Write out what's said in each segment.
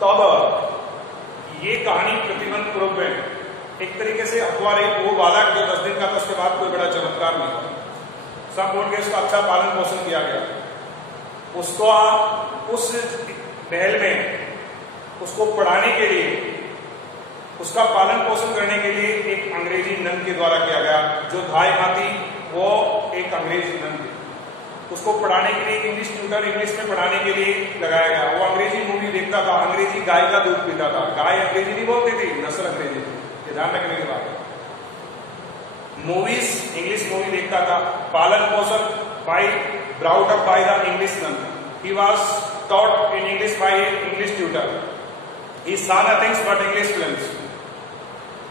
तब ये कहानी प्रतिबंध पूर्व में एक तरीके से अखबार वो बालक जो 10 दिन का था, उसके बाद कोई बड़ा चमत्कार नहीं हुआ। सब बोल के उसका अच्छा पालन पोषण किया गया। उसको उस महल में उसको पढ़ाने के लिए, उसका पालन पोषण करने के लिए एक अंग्रेजी नन के द्वारा किया गया, जो धाई हाथी वो एक अंग्रेजी नन थी। उसको पढ़ाने के लिए इंग्लिश ट्यूटर इंग्लिश में पढ़ाने के लिए लगाया गया। वो अंग्रेजी मूवी देखता था, अंग्रेजी गाय का दूध पीता था। गाय अंग्रेजी नहीं बोलती थी, नस्ल अंग्रेजी थी। ये ध्यान रखने की बात है। मूवीज इंग्लिश मूवी देखता था। पालन पोषण by brought up by the English nun. He was taught in English by English tutor. He saw nothing but English films.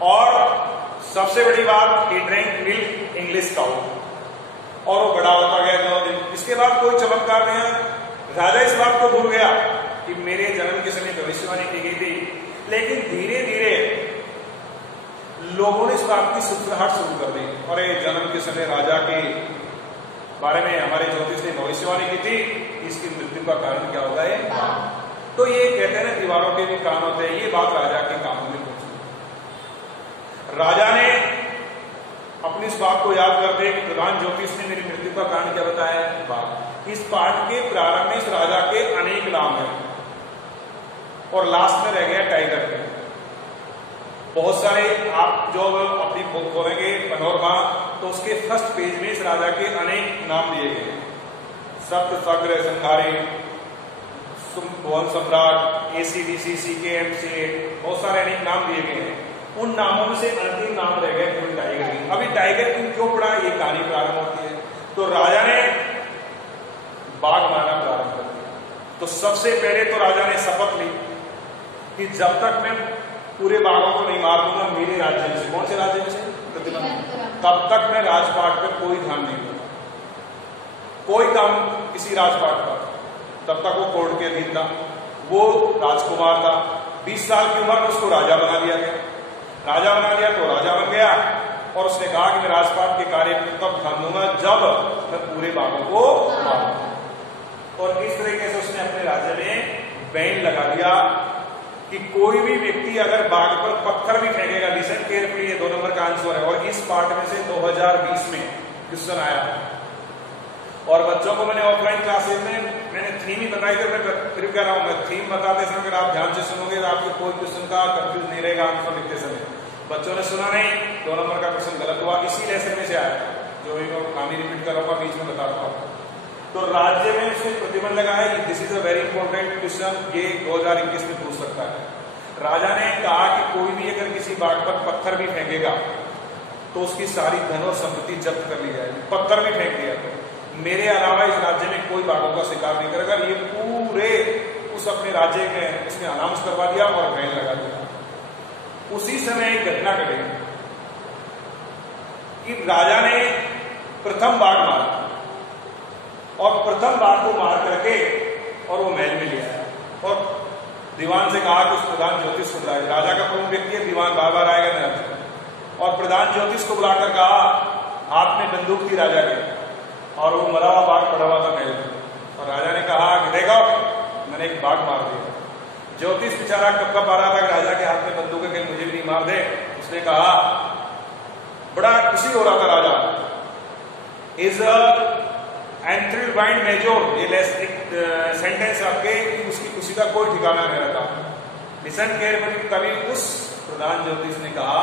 और सबसे बड़ी बात, he drink milk English cow. और वो बड़ा होता गया 9 दिन। इसके बाद कोई चमत्कार नहीं है। राजा इस बात को भूल गया कि मेरे जन्म के समय भविष्यवाणी की गई थी, लेकिन धीरे धीरे लोगों ने इस बात की सुखराहट शुरू कर दी। और जन्म के समय राजा के बारे में हमारे ज्योतिष ने भविष्यवाणी की थी, इसकी मृत्यु का कारण क्या होगा ये। तो ये कहते हैं ना, दीवारों के भी कान होते हैं। ये बात राजा के कानों में पहुंची। राजा ने अपनी इस बात को याद करते, प्रधान ज्योतिष ने मेरी मृत्यु का कारण क्या बताया है। बात इस पाठ के प्रारंभ में इस राजा के अनेक नाम है और लास्ट में रह गया टाइगर के। बहुत सारे आप जो अपनी बुक खोलेंगे पनोरमा, तो उसके फर्स्ट पेज में इस राजा के अनेक नाम दिए गए। सप्त सग्र संहारी, भुवन सम्राट, ACDC, CKM से बहुत सारे अनेक नाम दिए गए हैं। उन नामों में से अंतिम नाम रह गया केवल टाइगर किंग। अभी टाइगर किंग क्यों पड़ा, ये कहानी प्रारंभ होती है। तो राजा ने बाघ मारना प्रारंभ कर दिया। तो सबसे पहले तो राजा ने शपथ ली कि जब तक मैं पूरे बाघों को नहीं मार दूंगा मेरे राज्य में से, कौन से राज्य में से, प्रतिबंध, तब तक मैं राजपाट पर कोई ध्यान नहीं दूंगा, कोई काम किसी राजपाट का। तब तक वो कोर्ट के अधीन था। वो राजकुमार था। 20 साल की उम्र में उसको राजा बना दिया गया। राजा बना दिया तो राजा बन गया और उसने कहा कि मैं राजपाट के कार्य पर तब ध्यान दूंगा जब मैं पूरे बाघों को मारूंगा। और इस तरीके से उसने अपने राज्य में बैन लगा दिया कि कोई भी व्यक्ति अगर बाघ पर पत्थर भी फेंकेगा, लिसन केयरफुली, ये 2 नंबर का आंसर है। और इस पार्ट में से 2020 में क्वेश्चन आया। और बच्चों को मैंने ऑफलाइन क्लासेस में मैंने थीम ही बताई थी। मैं फिर कह रहा हूं, मैं थीम बताते समय अगर आप ध्यान से सुनोगे तो आपको कोई क्वेश्चन का कंफ्यूज नहीं रहेगा आंसर लिखते समय। बच्चों ने सुना नहीं, 2 नंबर का क्वेश्चन गलत हुआ। इसी लेसन में से आया, जो कहानी रिपीट कर रहा हूँ, बीच में बता रहा हूँ। तो राज्य में उसने प्रतिबंध लगाया। This is a very important question, ये 2021 में पूछ सकता है। राजा ने कहा कि कोई भी अगर किसी बाघ पर पत्थर भी फेंकेगा तो उसकी सारी धन और संपत्ति जब्त कर ली जाएगी। पत्थर भी फेंक दिया तो मेरे अलावा इस राज्य में कोई बाघों का शिकार नहीं करेगा। ये पूरे उस अपने राज्य में उसने अनाउंस करवा दिया और बैन लगा दिया। उसी समय एक घटना घटी कि राजा ने प्रथम बाघ मारा और प्रथम बाघ को मार करके और वो महल में ले आया और दीवान से कहा कि उस प्रधान ज्योतिष को बुलाए। राजा का प्रमुख व्यक्ति है, दीवान बार बार आएगा नहीं। और प्रधान ज्योतिष को बुलाकर कहा, हाथ में बंदूक थी राजा के और वो मरा हुआ बाघ पड़ा हुआ था महल में। और राजा ने कहा कि देखो मैंने एक बाघ मार दिया। ज्योतिष बेचारा कब आ रहा था कि राजा के हाथ में बंदूक है, कहीं मुझे भी नहीं मार दे। उसने कहा, बड़ा खुशी हो रहा था राजा। इज एंथ्रिल वाइंड मेजोर, ये सेंटेंस आपके, उसकी खुशी का कोई ठिकाना नहीं रहता। Listen carefully. तभी उस प्रधान ज्योतिष ने कहा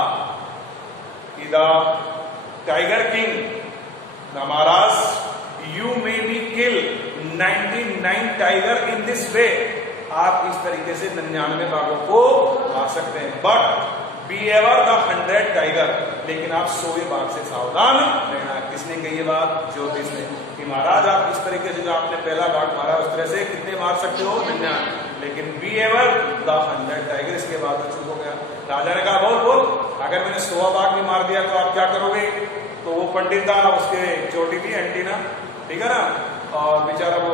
कि the tiger king, the Maharaj, you may be kill 99 tiger in this way. आप इस तरीके से 99 बाघों को मार सकते हैं, but be ever the 100 tiger, लेकिन आप 100 बाघ से सावधान रहना। किसने कही ये बात? ज्योतिष ने। कि महाराज आप इस तरीके से जो आपने पहला बाघ मारा उस तरह से कितने मार सकते हो? 99, लेकिन बी एवर द 100 टाइगर। इसके बाद वो चुप हो गया। राजा ने कहा, बोल अगर मैंने 100 बाघ भी मार दिया तो आप क्या करोगे? तो वो पंडित था, उसके चोटी थी एंटीना, ठीक है ना, और बेचारा वो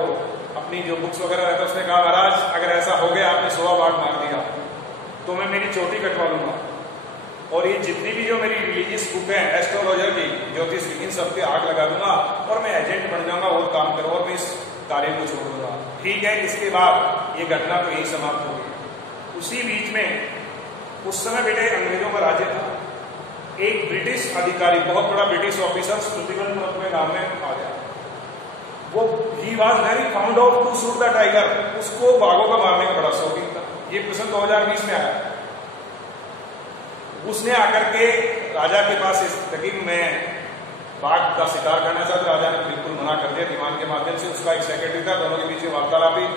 अपनी जो बुक्स वगैरह रहता, उसने कहा, महाराज अगर ऐसा हो गया आपने 100 बाघ मार दिया तो मैं मेरी चोटी कटवा लूंगा और ये जितनी भी जो मेरी रिलीजियस बुक है एस्ट्रोलॉजर की, ज्योतिष की, इन सबके आग लगा दूंगा और मैं एजेंट बन जाऊंगा और काम करूंगा और मैं इस कार्य को छोड़ दूंगा। ठीक है, इसके बाद ये घटना तो यही समाप्त हो गई। उसी बीच में उस समय बेटे अंग्रेजों का राज्य था। एक ब्रिटिश अधिकारी, बहुत बड़ा ब्रिटिश ऑफिसर प्रतिबंध में नाम में आ गया। वो he was very fond of to shoot the tiger, उसको बाघों का मारने का बड़ा शौकीन था। ये प्रश्न 2020 में आया। उसने आकर के राजा के पास कि मैं बाघ का शिकार करना चाहता। राजा ने बिल्कुल मना कर दिया। दीवान के माध्यम से उसका एक सेक्रेटरी था, दोनों के बीच में वार्तालाप हुई।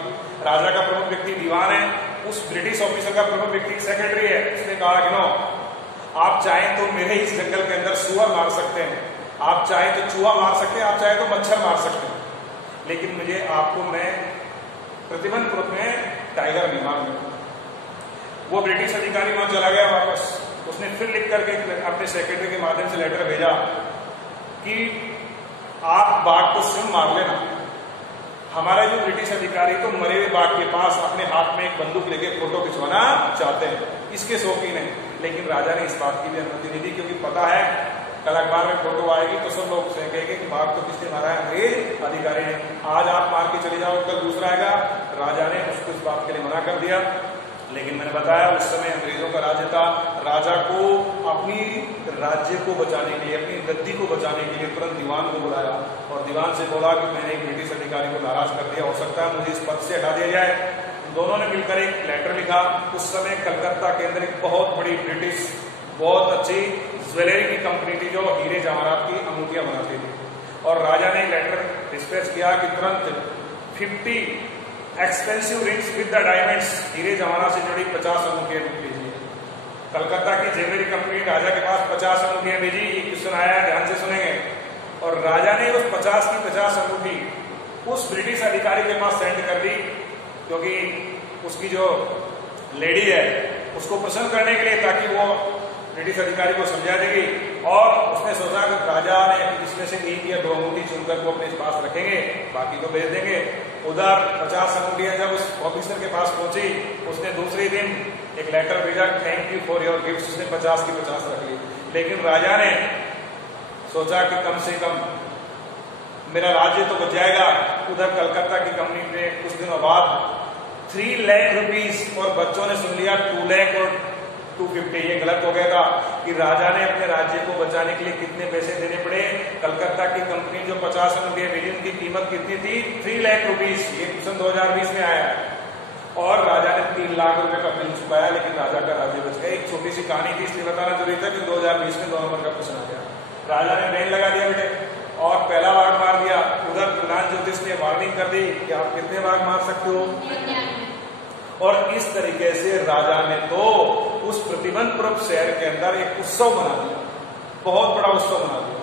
राजा का प्रमुख व्यक्ति दीवान है, उस ब्रिटिश ऑफिसर का प्रमुख व्यक्ति सेक्रेटरी है। उसने कहा कि नो, आप चाहें तो मेरे इस जंगल के अंदर सुअर मार सकते हैं, आप चाहें तो चूहा मार सकते हैं, आप चाहें तो मच्छर मार सकते हैं, लेकिन मुझे आपको मैं प्रतिबंध पूर्वक में टाइगर नहीं मारूंगा। वो ब्रिटिश अधिकारी वहां चला गया वापस। उसने फिर लिख करके अपने सेक्रेटरी के माध्यम से लेटर भेजा कि आप बाघ को स्वयं मार लेना। हमारा जो ब्रिटिश अधिकारी तो मरे हुए बाघ के पास अपने हाथ में एक बंदूक लेके फोटो खिंचवाना चाहते हैं, इसके शौकीन है। लेकिन राजा ने इस बात की भी अनुमति नहीं दी, क्योंकि पता है कल अखबार में फोटो आएगी तो सब लोग कहेंगे कि बाघ तो किसने मारा है, अंग्रेज अधिकारी ने। आज आप मार के चले जाओ, कल दूसरा आएगा। राजा ने उसको इस बात के लिए मना कर दिया। लेकिन मैंने बताया उस समय अंग्रेजों का राज्य था। राजा को अपनी राज्य को बचाने के लिए, अपनी गद्दी को बचाने के लिए तुरंत दीवान को बुलाया और दीवान से बोला कि मैंने एक ब्रिटिश अधिकारी को नाराज कर दिया, हो सकता है मुझे इस पद से हटा दिया जाए। दोनों ने मिलकर एक लेटर लिखा। उस समय कलकत्ता के अंदर एक बहुत बड़ी ब्रिटिश बहुत अच्छी ज्वेलरी की कंपनी थी जो हीरे जवाहरात की अंगूठियां बनाती थी, और राजा ने लेटर डिस्पैच किया कि तुरंत 50 expensive rings with the diamonds, हीरे जवाहरात से जुड़ी 50 अंगूठियां भेजिए। कलकत्ता की ज्वेलरी कंपनी राजा के पास 50 अंगूठियां भेजी। ये क्वेश्चन आया, ध्यान से सुनेंगे। और राजा ने उस 50 की 50 अंगूठी उस ब्रिटिश अधिकारी के पास सेंड कर दी, क्योंकि उसकी जो लेडी है उसको प्रसन्न करने के लिए, ताकि वो ब्रिटिश अधिकारी को समझा देगी। और उसने सोचा कि राजा ने इसमें से एक या 2 अंगूठी चुनकर को अपने पास रखेंगे, बाकी को भेज देंगे। उधर 50 अंगूठियां जब उस ऑफिसर के पास पहुंची, उसने दूसरे दिन एक लेटर भेजा, thank you for your gift. उसने 50 की 50 रख ली। लेकिन राजा ने सोचा कि कम से कम मेरा राज्य तो बच जाएगा। उधर कलकत्ता की कंपनी ने कुछ दिनों बाद 3 लाख रुपीस, और बच्चों ने सुन लिया 2 लाख और 250। ये गलत हो गया था कि राजा ने अपने राज्य को बचाने के लिए कितने पैसे देने पड़े। कलकत्ता की कंपनी जो 50 अंगूठियां भेजी, उनकी कीमत कितनी थी? 3 लाख रुपीस। ये क्वेश्चन 2020 में आया। और राजा ने 3 लाख रुपए का बिल चुकाया, लेकिन राजा का राज्य बच गया। एक छोटी सी कहानी थी, इसलिए बताना जरूरी था कि 2020 में 2 नंबर का क्वेश्चन आ गया। राजा ने बैन लगा दिया बेटे और पहला बाघ मार दिया। उधर प्रधान ज्योतिष ने वार्निंग कर दी कि आप कितने बाघ मार सकते हो। और इस तरीके से राजा ने तो उस प्रतिबंध पूर्व शहर के अंदर एक उत्सव मना दिया, बहुत बड़ा उत्सव मना दिया।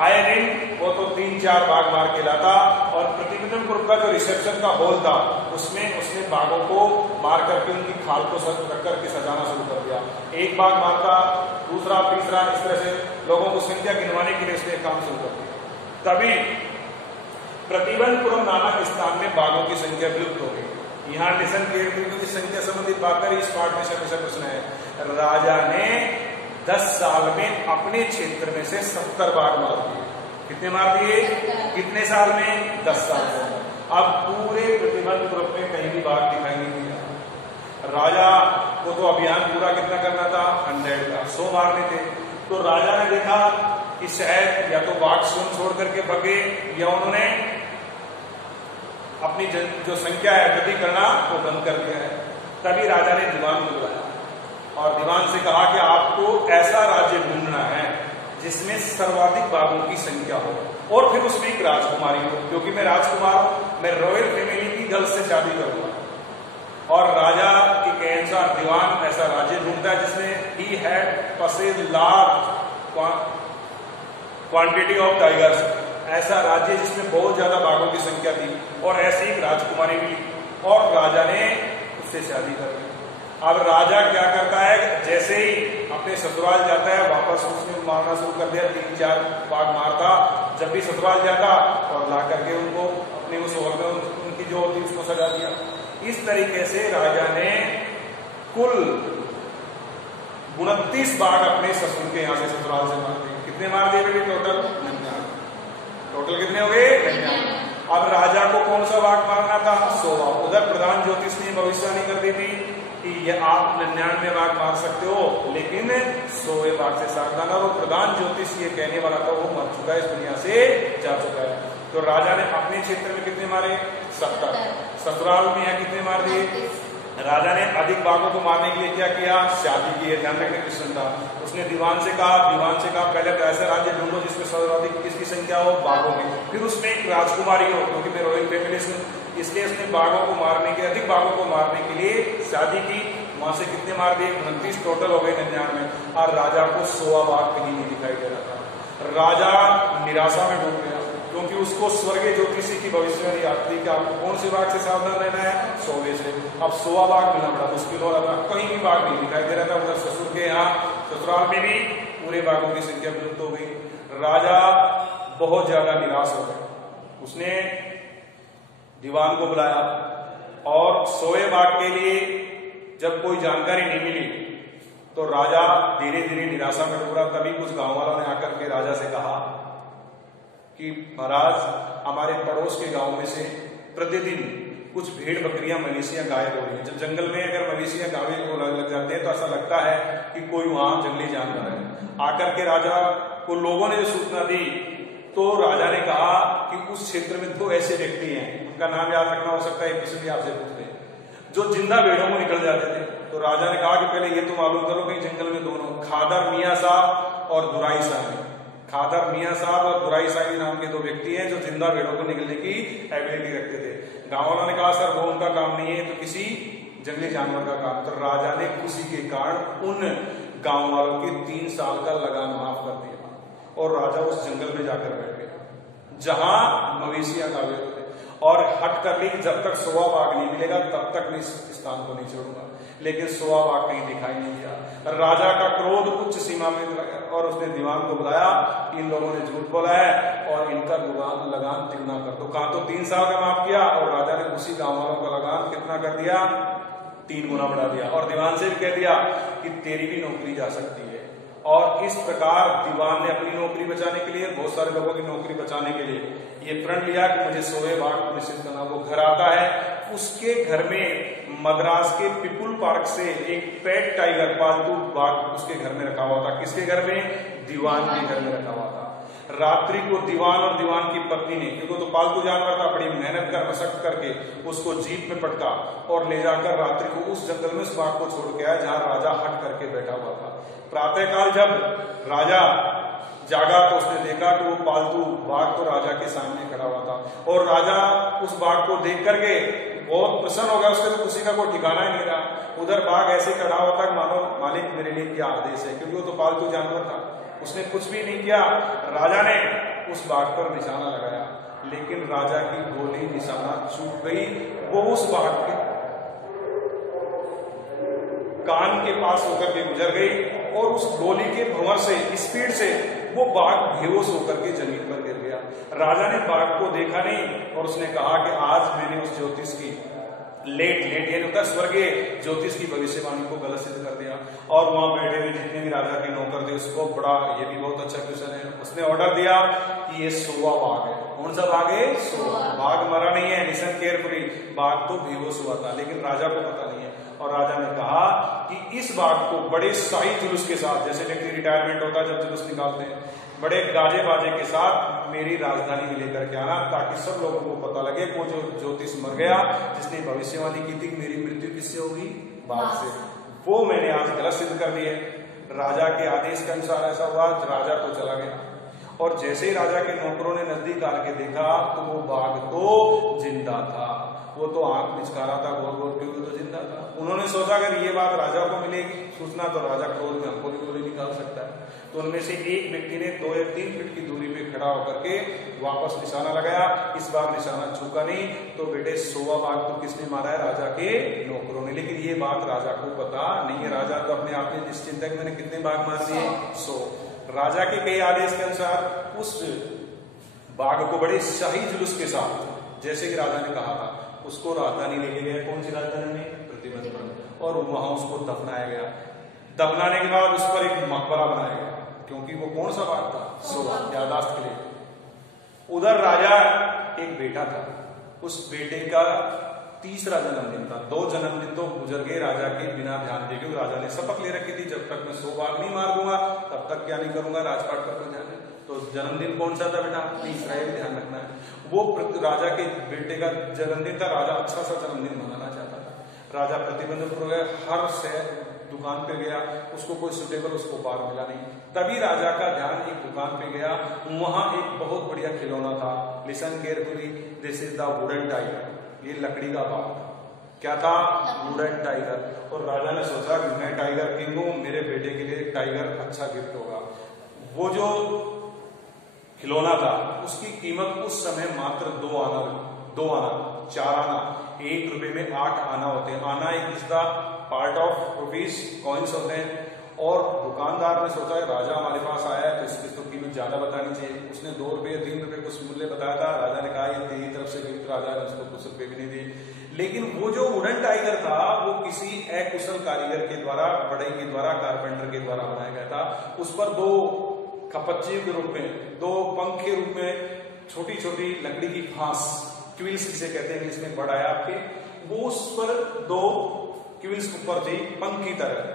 आए दिन वो तो 3-4 बाघ मार के लाता, और प्रतिबंध पूर्व का जो रिसेप्शन का हॉल था उसमें उसने बाघों को मार करके उनकी खाल को रख करके सजाना शुरू कर दिया। एक बाघ मारता, दूसरा, तीसरा, इस तरह से लोगों को संख्या गिनवाने के लिए उसने काम शुरू कर दिया। तभी प्रतिबंधपुरम नामक स्थान में बाघों की संख्या विलुप्त हो गई। यहाँ लिसन केयरफुली, क्योंकि संख्या संबंधित बात इस पार्ट में हमेशा प्रश्न है। राजा ने 10 साल में अपने क्षेत्र में से 70 बाघ मार दिए। कितने मार दिए? कितने साल में? 10 साल में। अब पूरे प्रतिबंधपुरम में कहीं भी बाघ दिखाई नहीं दिया। राजा को तो अभियान पूरा कितना करना था? 100 का, 100 मारने थे। तो राजा ने देखा कि शायद या तो बाघ स्वयं छोड़ करके भगे, या उन्होंने अपनी जो संख्या है वृद्धि करना वो बंद कर दिया है। तभी राजा ने दीवान को बुलाया और दीवान से कहा कि आपको ऐसा राज्य ढूंढना है जिसमें सर्वाधिक बाघों की संख्या हो, और फिर उसमें एक राजकुमारी हो, क्योंकि मैं राजकुमार हूं, मैं रॉयल फैमिली की गर्ल से शादी करूंगा। और राजा के कहने अनुसार दीवान ऐसा राज्य ढूंढता है जिसमें he had possesses large quantity of tigers, ऐसा राज्य जिसमें बहुत ज्यादा बाघों की संख्या थी, और ऐसी एक राजकुमारी मिली, और राजा ने उससे शादी कर ली। अब राजा क्या करता है, जैसे ही अपने ससुराल जाता है वापस उसने मारना शुरू कर दिया। 3-4 बाघ मारता जब भी ससुराल जाता, और ला करके उनको अपने उस हॉल में उनकी जो होती उसको सजा दिया। इस तरीके से राजा ने कुल 29 बाघ अपने ससुर के यहाँ से ससुराल से मार दिए। कितने मार दिए बेटे? टोटल कितने हो गए? 99। अब राजा को कौन सा बाघ मारना था? 100। उधर प्रधान ज्योतिष ने भविष्यवाणी कर दी थी कि ये आप 99 बाघ मार सकते हो लेकिन 100वें बाघ से सावधान। और वो प्रधान ज्योतिष ये कहने वाला था वो मर चुका है, इस दुनिया से जा चुका है। तो राजा ने अपने क्षेत्र में कितने मारे? 70। ससुराल में यहाँ कितने मार दिए? राजा ने अधिक बाघों को मारने के लिए क्या किया? शादी की है। ध्यान रखने कृष्ण था। उसने दीवान से कहा पहले तो ऐसा राज्य ढूंढो जिसमें सर्वाधिक किसकी संख्या हो? बाघों की। फिर उसमें एक राजकुमारी हो, क्योंकि मैं रॉयल फैमिली से, इसलिए उसने बाघों को मारने के, अधिक बाघों को मारने के लिए शादी की। वहां से कितने मार दिए? 29 टोटल हो गए 99। और राजा को 100वां बाघ कहीं नहीं दिखाई दे रहा था। राजा निराशा में डूब गया, क्योंकि उसको स्वर्गीय ज्योतिषी की भविष्यवाणी याद थी कि आपको कौन से बाघ से सावधान रहना है? 100वें से। अब 100वां बाघ मिलना बड़ा मुश्किल हो रहा था, कहीं भी बाघ नहीं दिखाई दे रहा था। उधर ससुर के यहाँ ससुराल में भी पूरे बाघों की संख्या विलुप्त हो गई। राजा बहुत ज्यादा निराश हो गया। उसने दीवान को बुलाया और 100वें बाघ के लिए जब कोई जानकारी नहीं मिली तो राजा धीरे धीरे निराशा में डूब रहा। तभी कुछ गांव वालों ने आकर के राजा से कहा कि महाराज, हमारे पड़ोस के गांव में से प्रतिदिन कुछ भेड़ बकरियां मवेशियां गायब हो रही हैं। जब जंगल में अगर मवेशियां गायब लग जाते हैं तो ऐसा लगता है कि कोई वहां जंगली जानवर है। आकर के राजा को लोगों ने जो सूचना दी तो राजा ने कहा कि उस क्षेत्र में 2 ऐसे व्यक्ति हैं, उनका नाम याद रखना हो सकता है, किसी भी आपसे पूछ ले, जो जिंदा भेड़ों को निकल जाते थे। तो राजा ने कहा कि पहले ये तो मालूम करो कि जंगल में दोनों खादर मियाँ साहब और दुराई साहब, खादर मियाँ साहब और दुराई साहब नाम के 2 व्यक्ति हैं जो जिंदा भेड़ों को निकलने की एबिलिटी रखते थे। गांव वालों ने कहा सर वो उनका काम नहीं है, तो किसी जंगली जानवर का काम। तो राजा ने खुशी के कारण उन गांव वालों के 3 साल का लगान माफ कर दिया और राजा उस जंगल में जाकर बैठ गया जहां मवेशियां गावे होते और हट कर ली जब तक 100वां बाघ नहीं मिलेगा तब तक मैं इस स्थान को नहीं छोड़ूंगा। लेकिन 100वां बाघ कहीं दिखाई नहीं दिया। राजा का क्रोध उच्च सीमा में गया और उसने दीवान को बुलाया, इन लोगों ने झूठ बोला है और इनका लगान तिगुना कर दो। कहा तो 3 साल का माफ किया और राजा ने उसी गांव वालों का लगान कितना कर दिया? 3 गुना बढ़ा दिया। और दीवान से भी कह दिया कि तेरी भी नौकरी जा सकती है। और इस प्रकार दीवान ने अपनी नौकरी बचाने के लिए, बहुत सारे लोगों की नौकरी बचाने के लिए ये प्रण लिया कि मुझे 100वें बाघ को निश्चित करना। वो घर आता है, उसके घर में मद्रास के पीपुल पार्क से एक पेट टाइगर पालतू बाघ उसके घर में रखा हुआ था। किसके घर में? दीवान के घर में रखा हुआ था। रात्रि को दीवान और दीवान की पत्नी ने, क्योंकि तो पालतू जानवर था, बड़ी मेहनत कर मशक्कत करके उसको जीप में पटका और ले जाकर रात्रि को उस जंगल में उस बाघ को छोड़ के आया जहां राजा हट करके बैठा हुआ था। प्रातःकाल जब राजा जागा तो उसने देखा कि वो पालतू बाघ तो राजा के सामने खड़ा हुआ था और राजा उस बाघ को देख करके बहुत प्रसन्न हो गया। उसके तो खुशी का कोई ठिकाना ही नहीं रहा। उधर बाघ ऐसे खड़ा हुआ था कि मानो मालिक मेरे लिए क्या आदेश है, क्योंकि वो तो पालतू जानवर था। उसने कुछ भी नहीं किया। राजा ने उस बाघ पर निशाना लगाया, लेकिन राजा की गोली निशाना चूक गई। वो उस बाघ के कान के पास होकर के गुजर गई और उस गोली के भंवर से, स्पीड से वो बाघ बेहोश होकर के जमीन पर गिर गया। राजा ने बाघ को देखा नहीं और उसने कहा कि आज मैंने उस ज्योतिष की लेट यानी होता स्वर्गीय ज्योतिष की भविष्यवाणी को गलत सिद्ध कर दिया। और वहां बैठे हुए जितने भी राजा के नौकर थे उसको बड़ा, ये भी बहुत अच्छा क्वेश्चन है, उसने ऑर्डर दिया कि ये 100वां बाघ है। कौन सा बाघ है? 100। बाघ मरा नहीं है, लिसन केयरफुली, बाघ तो बेहोश हुआ था, लेकिन राजा को पता नहीं है। और राजा ने कहा कि इस बाघ को बड़े शाही जुलूस के साथ, जैसे व्यक्ति रिटायरमेंट होता है जब जुलूस निकालते हैं, बड़े गाजे बाजे के साथ मेरी राजधानी में लेकर के आना, ताकि सब लोगों को पता लगे वो जो ज्योतिष मर गया जिसने भविष्यवाणी की थी मेरी मृत्यु किससे होगी? बाघ से, वो मैंने आज गलत सिद्ध कर दी है। राजा के आदेश के अनुसार ऐसा हुआ। राजा तो चला गया और जैसे ही राजा के नौकरों ने नजदीक आके देखा तो वो बाघ तो जिंदा था। वो तो आंख मिचका रहा था गोल गोल के, वो तो जिंदा था। उन्होंने सोचा अगर ये बात राजा को मिलेगी सूचना तो राजा क्रोध में हमको भी गोली निकाल सकता है। तो उनमें से एक व्यक्ति ने 2 या 3 फीट की दूरी पे खड़ा होकर के वापस निशाना लगाया। इस बार निशाना चूका नहीं। तो बेटे 100वां बाघ तो किसने मारा है? राजा के नौकरों ने। लेकिन ये बात राजा को पता नहीं है। राजा तो अपने आप में निश्चिंत है कि मैंने कितने बाघ मार दिए? 100। राजा के कई आदेश के अनुसार उस बाघ को बड़े शाही जुलूस के साथ, जैसे कि राजा ने कहा था, उसको राजधानी लेके गया। कौन सी राजधानी में? प्रतिबंध। और वहां उसको दफनाया गया। दफनाने के बाद उस पर एक मकबरा बनाया गया, क्योंकि वो कौन सा बाघ था? 100वां, याददाश्त के लिए। उधर राजा एक बेटा था, उस बेटे का तीसरा जन्मदिन था। 2 जन्मदिन तो गुजर गए राजा के बिना ध्यान दिए, क्योंकि राजा ने शपथ ले रखी थी जब तक मैं 100 बार नहीं मार दूंगा तब तक क्या नहीं करूंगा, राजपाट पर ध्यान है। तो जन्मदिन कौन सा था बेटा? तीसरा, ये ध्यान रखना है। वो राजा के बेटे का जन्मदिन था। राजा अच्छा सा जन्मदिन मनाना चाहता था। राजा प्रतिबंधित हो गया, हर शहर दुकान पे गया, उसको कोई सुटेबल उसको बार मिला नहीं। तभी राजा का ध्यान एक दुकान पे गया, वहां एक बहुत बढ़िया खिलौना था। Listen carefully, this is the wooden tiger, ये लकड़ी का बाग था। क्या था? Wooden tiger. और राजा ने सोचा कि मैं टाइगर किंग हूं, मेरे बेटे के लिए टाइगर अच्छा गिफ्ट होगा। वो जो खिलौना था उसकी कीमत उस समय मात्र 2 आना, 4 आना, 1 रुपए में 8 आना होते हैं। आना एक is the part of rupees, coins होते हैं। और दुकानदार ने सोचा राजा हमारे पास आया है तो इसकी तो कीमत ज्यादा बतानी चाहिए। उसने 2 रुपए 3 रुपए कुछ मूल्य बताया था। राजा ने कहा ये तेरी तरफ से गिफ्ट, राजा ने उसको कुछ रुपए भी नहीं दिए। लेकिन वो जो वुडन टाइगर था वो किसी अकुशल कारीगर के द्वारा, बढ़ई के द्वारा, कारपेंटर के द्वारा बनाया गया था। उस पर 2 कपच्चे के रूप में, 2 पंख के रूप में छोटी छोटी लकड़ी की फांस, क्विल्स जिसे कहते हैं इंग्लिश में, बड़ा है आपके, वो उस पर 2 क्विल्स ऊपर थी पंख की तरह।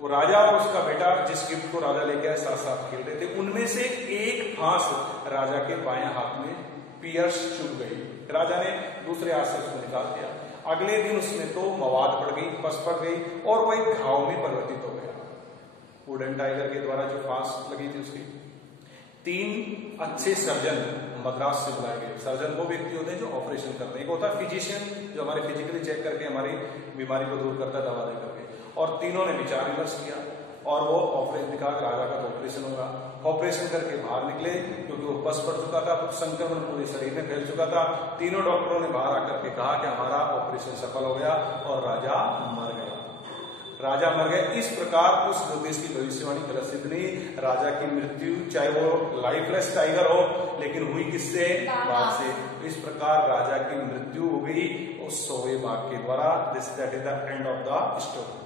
वो राजा और उसका बेटा जिस गिफ्ट को राजा लेके आए साथ साथ खेल रहे थे, उनमें से एक फांस राजा के बाएं हाथ में पियर्स चुभ गई। राजा ने दूसरे हाथ से उसको निकाल दिया। अगले दिन उसमें तो मवाद पड़ गई, पस पड़ गई और वो एक घाव में परिवर्तित हो गया। वुडन टाइगर के द्वारा जो फांस लगी थी उसकी 3 अच्छे सर्जन मद्रास से बुलाए गए। सर्जन वो व्यक्ति होते हैं जो ऑपरेशन करते हैं। एक होता है फिजिशियन जो हमारे फिजिकली चेक करके हमारी बीमारी को दूर करता है दवा दे करके। और तीनों ने विचार विमर्श किया और वो ऑपरेशन दिखा, राजा का तो ऑपरेशन होगा। ऑपरेशन करके बाहर निकले क्योंकि वो पस पड़ चुका था, संक्रमण पूरे शरीर में फैल चुका था। तीनों डॉक्टरों ने बाहर आकर के कहा कि हमारा ऑपरेशन सफल हो गया और राजा मर गया। राजा मर गए। इस प्रकार उस ज्योतिष की भविष्यवाणी गलत सिद्ध नहीं। राजा की मृत्यु चाहे वो लाइफलेस टाइगर हो, लेकिन हुई किससे? बाघ से। इस प्रकार राजा की मृत्यु हो गई उस सोए बाघ के द्वारा। This that is the end of the story.